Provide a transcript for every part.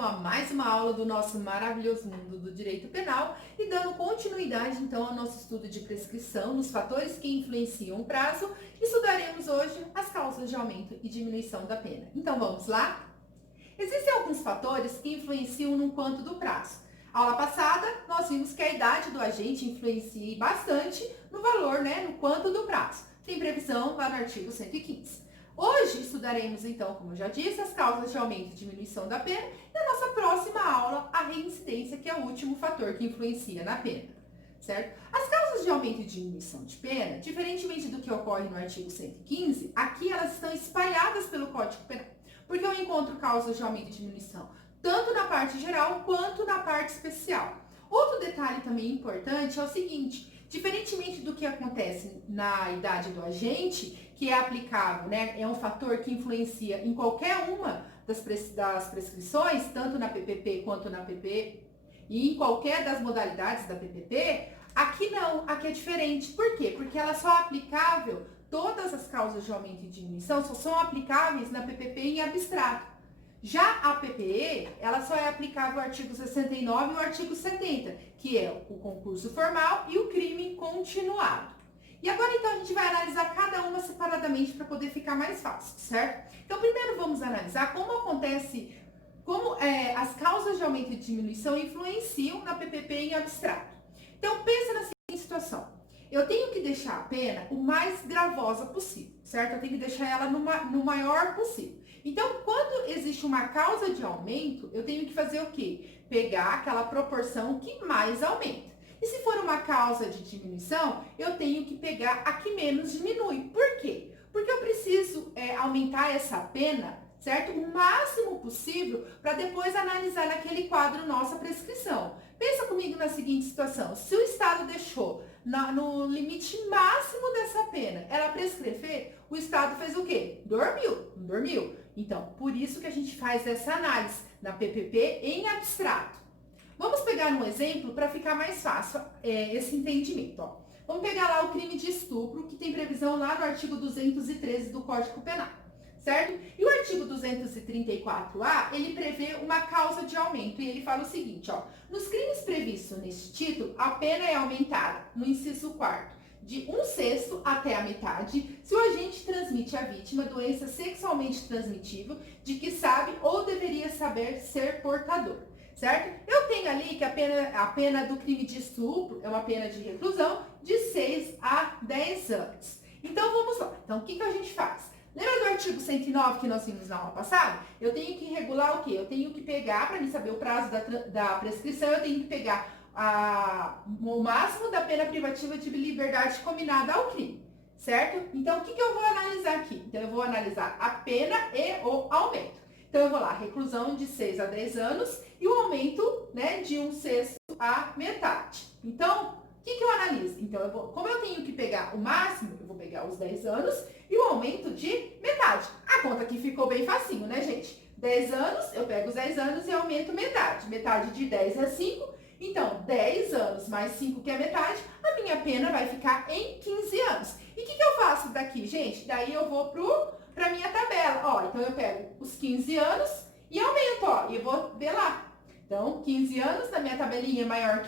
então a mais uma aula do nosso maravilhoso mundo do direito penal e dando continuidade então ao nosso estudo de prescrição nos fatores que influenciam o prazo, estudaremos hoje as causas de aumento e diminuição da pena. Então vamos lá? Existem alguns fatores que influenciam no quanto do prazo. Aula passada, nós vimos que a idade do agente influencia bastante no valor, no quanto do prazo. Tem previsão lá no artigo 115. Hoje estudaremos, então, como eu já disse, as causas de aumento e diminuição da pena e na nossa próxima aula, a reincidência, que é o último fator que influencia na pena, certo? As causas de aumento e diminuição de pena, diferentemente do que ocorre no artigo 115, aqui elas estão espalhadas pelo Código Penal, porque eu encontro causas de aumento e diminuição tanto na parte geral quanto na parte especial. Outro detalhe também importante é o seguinte: diferentemente do que acontece na idade do agente, que é aplicável, é um fator que influencia em qualquer uma das prescrições, tanto na PPP quanto na PP, e em qualquer das modalidades da PPP, aqui não, aqui é diferente. Por quê? Porque ela só é aplicável, todas as causas de aumento e diminuição só são aplicáveis na PPP em abstrato. Já a PPE, ela só é aplicável ao artigo 69 e o artigo 70, que é o concurso formal e o crime continuado. E agora, então, a gente vai analisar cada uma separadamente para poder ficar mais fácil, certo? Então, primeiro vamos analisar como as causas de aumento e diminuição influenciam na PPP em abstrato. Então, pensa na seguinte situação. Eu tenho que deixar a pena o mais gravosa possível, certo? Eu tenho que deixar ela no maior possível. Então, quando existe uma causa de aumento, eu tenho que fazer o quê? Pegar aquela proporção que mais aumenta. E se for uma causa de diminuição, eu tenho que pegar a que menos diminui. Por quê? Porque eu preciso aumentar essa pena, certo? O máximo possível para depois analisar naquele quadro nossa prescrição. Pensa comigo na seguinte situação: se o Estado deixou no limite máximo dessa pena ela prescrever, o Estado fez o quê? Dormiu, não dormiu. Então, por isso que a gente faz essa análise na PPP em abstrato. Vamos pegar um exemplo para ficar mais fácil esse entendimento. Ó. Vamos pegar lá o crime de estupro, que tem previsão lá no artigo 213 do Código Penal, certo? E o artigo 234A, ele prevê uma causa de aumento, e ele fala o seguinte, ó: nos crimes previstos neste título, a pena é aumentada, no inciso 4º, de 1/6 até a metade, se o agente transmite à vítima doença sexualmente transmitível de que sabe ou deveria saber ser portador, certo? Eu tenho ali que a pena do crime de estupro é uma pena de reclusão de 6 a 10 anos. Então, vamos lá. Então, o que a gente faz? Lembra do artigo 109 que nós vimos na aula passada? Eu tenho que regular o quê? Eu tenho que pegar, para mim saber o prazo da prescrição, eu tenho que pegar o máximo da pena privativa de liberdade combinada ao crime, certo? Então, o que eu vou analisar aqui? Então, eu vou analisar a pena e o aumento. Então, eu vou lá, reclusão de 6 a 10 anos e o aumento, de 1/6 a metade. Então, o que eu analiso? Então, como eu tenho que pegar o máximo, eu vou pegar os 10 anos e o aumento de metade. A conta aqui ficou bem facinho, né, gente? 10 anos, eu pego os 10 anos e aumento metade. Metade de 10 é 5. Então, 10 anos mais 5, que é metade, a minha pena vai ficar em 15 anos. E o que eu faço daqui, gente? Daí eu vou para minha tabela. Ó, então, eu pego os 15 anos e aumento, ó, e eu vou ver lá. Então, 15 anos, na minha tabelinha maior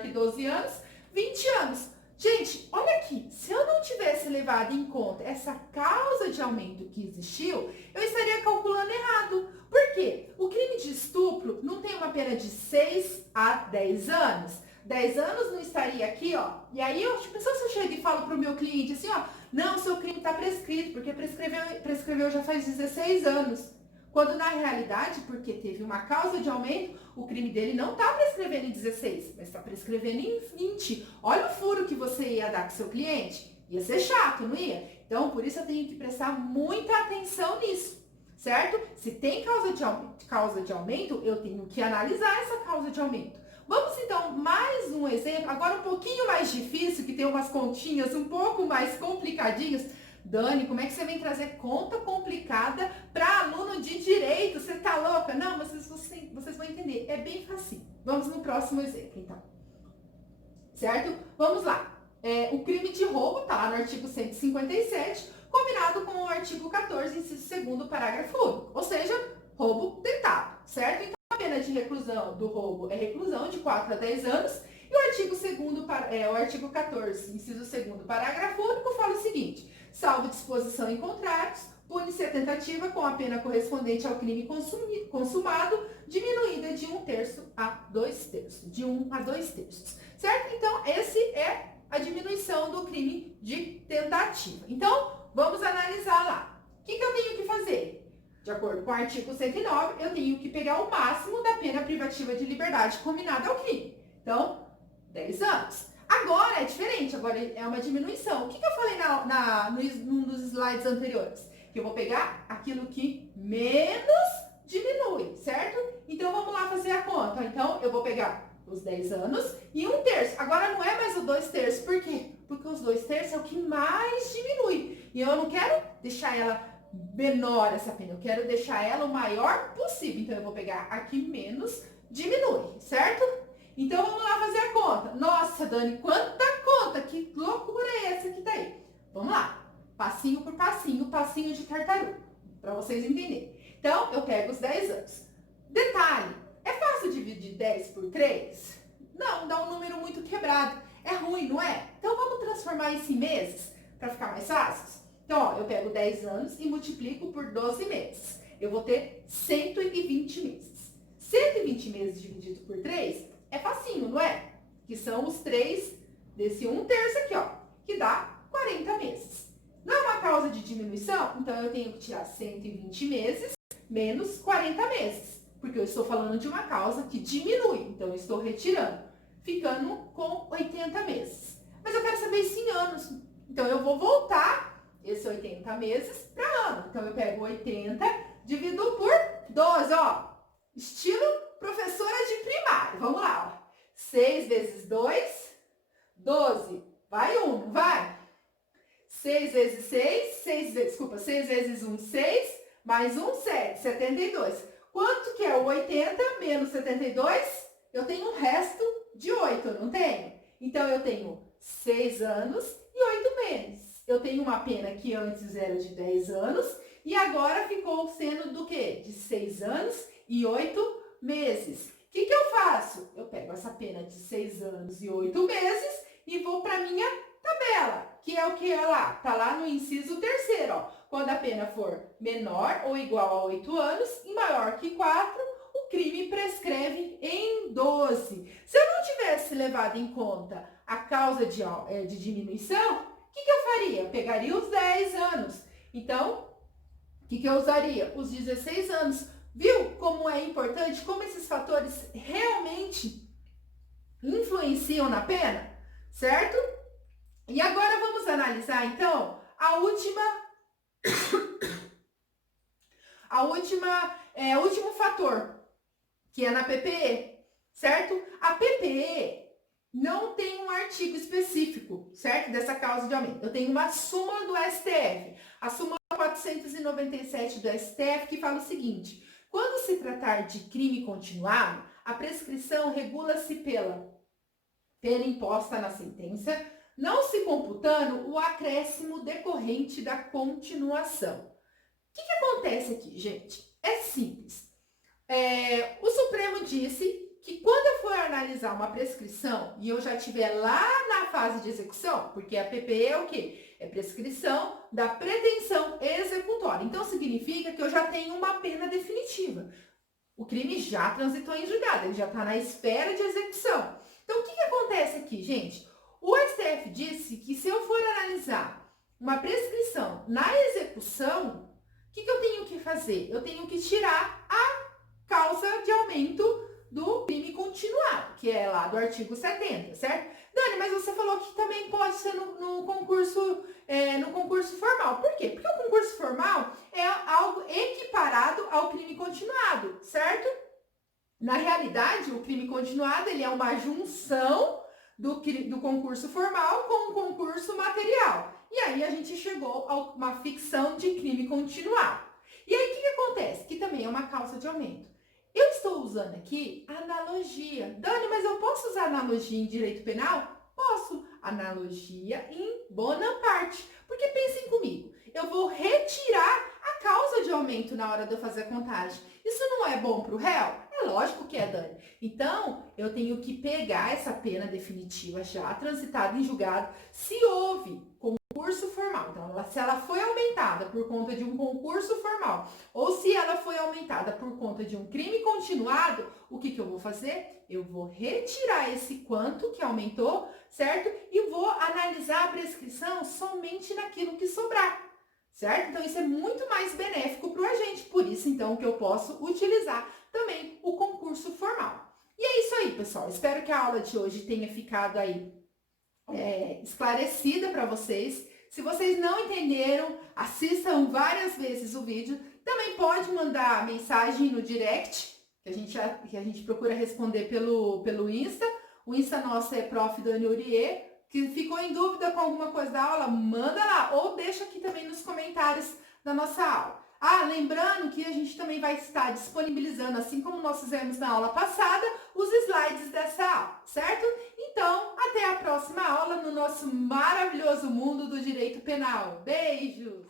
que 12 anos, 20 anos. Gente, olha aqui, se eu não tivesse levado em conta essa causa de aumento que existiu, eu estaria calculando errado. Por quê? O crime de estupro não tem uma pena de 6 a 10 anos? 10 anos não estaria aqui, ó. E aí, se eu chego e falo para o meu cliente assim, ó: não, seu crime está prescrito, porque prescreveu já faz 16 anos. Quando na realidade, porque teve uma causa de aumento, o crime dele não está prescrevendo em 16, mas está prescrevendo em 20. Olha o furo que você ia dar com seu cliente. Ia ser chato, não ia? Então, por isso eu tenho que prestar muita atenção nisso, certo? Se tem causa de aumento, eu tenho que analisar essa causa de aumento. Vamos então, mais um exemplo, agora um pouquinho mais difícil, que tem umas continhas um pouco mais complicadinhas. Dani, como é que você vem trazer conta complicada para aluno de direito? Você tá louca? Não, vocês vão entender. É bem facinho. Vamos no próximo exemplo, então. Certo? Vamos lá. O crime de roubo tá lá no artigo 157, combinado com o artigo 14, inciso 2º, parágrafo único. Ou seja, roubo tentado, certo? Então, a pena de reclusão do roubo é reclusão de 4 a 10 anos. E o artigo 14, inciso 2º, parágrafo único, fala o seguinte: salvo disposição em contrários, pune-se a tentativa com a pena correspondente ao crime consumado, diminuída de 1/3 a 2/3. De 1 a 2/3. Certo? Então, esse é a diminuição do crime de tentativa. Então, vamos analisar lá. O que eu tenho que fazer? De acordo com o artigo 109, eu tenho que pegar o máximo da pena privativa de liberdade combinada ao crime. Então, 10 anos. Agora é diferente, agora é uma diminuição. O que eu falei num dos slides anteriores? Que eu vou pegar aquilo que menos diminui, certo? Então, vamos lá fazer a conta. Então, eu vou pegar os 10 anos e 1/3. Agora, não é mais o 2/3. Por quê? Porque os 2/3 é o que mais diminui. E eu não quero deixar ela menor, essa pena. Eu quero deixar ela o maior possível. Então, eu vou pegar aqui menos diminui, certo? Então, vamos lá fazer a conta. Nossa, Dani, quanta conta! Que loucura é essa que tá aí? Vamos lá. Passinho por passinho, passinho de tartaruga, para vocês entenderem. Então, eu pego os 10 anos. Detalhe, é fácil dividir 10 por 3? Não, dá um número muito quebrado. É ruim, não é? Então, vamos transformar isso em meses, para ficar mais fácil? Então, ó, eu pego 10 anos e multiplico por 12 meses. Eu vou ter 120 meses. 120 meses dividido por 3 é facinho, não é? Que são os 3 desse 1/3 aqui, ó, que dá 40 meses. Não é uma causa de diminuição? Então, eu tenho que tirar 120 meses menos 40 meses. Porque eu estou falando de uma causa que diminui. Então, eu estou retirando, ficando com 80 meses. Mas eu quero saber isso em anos. Então, eu vou voltar esses 80 meses para ano. Então, eu pego 80, divido por 12, ó. Estilo professora de primário. Vamos lá, ó. 6 vezes 2, 12. Vai 1, vai. 6 vezes 6, 6 vezes 1, 6, mais 1, 7, 72. Quanto que é o 80 menos 72? Eu tenho um resto de 8, não tenho? Então, eu tenho 6 anos e 8 meses. Eu tenho uma pena que antes era de 10 anos e agora ficou sendo do quê? De 6 anos e 8 meses. O que eu faço? Eu pego essa pena de 6 anos e 8 meses e vou para minha tabela, que é o que é lá? Tá lá no inciso 3º, ó. Quando a pena for menor ou igual a 8 anos e maior que 4, o crime prescreve em 12. Se eu não tivesse levado em conta a causa de diminuição, o que eu faria? Eu pegaria os 10 anos. Então, o que eu usaria? Os 16 anos. Viu como é importante, como esses fatores realmente influenciam na pena? Certo? E agora vamos analisar, então, o último fator, que é na PPE, certo? A PPE não tem um artigo específico, certo? Dessa causa de aumento. Eu tenho uma súmula do STF, a súmula 497 do STF, que fala o seguinte: quando se tratar de crime continuado, a prescrição regula-se pela pena imposta na sentença, não se computando o acréscimo decorrente da continuação. O que acontece aqui, gente? É simples. O Supremo disse que quando eu for analisar uma prescrição e eu já estiver lá na fase de execução, porque a PPE é o quê? É prescrição da pretensão executória. Então, significa que eu já tenho uma pena definitiva. O crime já transitou em julgado, ele já está na espera de execução. Então, o que acontece aqui, gente? O STF disse que se eu for analisar uma prescrição na execução, o que eu tenho que fazer? Eu tenho que tirar a causa de aumento do crime continuado, que é lá do artigo 70, certo? Dani, mas você falou que também pode ser no concurso formal. Por quê? Porque o concurso formal é algo equiparado ao crime continuado, certo? Na realidade, o crime continuado ele é uma junção do concurso formal com o concurso material. E aí a gente chegou a uma ficção de crime continuado. E aí o que acontece? Que também é uma causa de aumento. Eu estou usando aqui analogia. Dani, mas eu posso usar analogia em direito penal? Posso. Analogia em Bonaparte. Porque pensem comigo, eu vou retirar a causa de aumento na hora de eu fazer a contagem. Isso não é bom para o réu? É É lógico que é, Dani. Então, eu tenho que pegar essa pena definitiva já transitada em julgado, se houve concurso formal. Então, se ela foi aumentada por conta de um concurso formal, ou se ela foi aumentada por conta de um crime continuado, o que eu vou fazer? Eu vou retirar esse quanto que aumentou, certo? E vou analisar a prescrição somente naquilo que sobrar. Certo? Então, isso é muito mais benéfico para o agente. Por isso, então, que eu posso utilizar também o concurso formal. E é isso aí, pessoal. Espero que a aula de hoje tenha ficado aí esclarecida para vocês. Se vocês não entenderam, assistam várias vezes o vídeo. Também pode mandar mensagem no direct, que a gente procura responder pelo Insta. O Insta nosso é Prof. Dani Aurier. Que ficou em dúvida com alguma coisa da aula, manda lá ou deixa aqui também nos comentários da nossa aula. Ah, lembrando que a gente também vai estar disponibilizando, assim como nós fizemos na aula passada, os slides dessa aula, certo? Então, até a próxima aula no nosso maravilhoso mundo do direito penal. Beijos!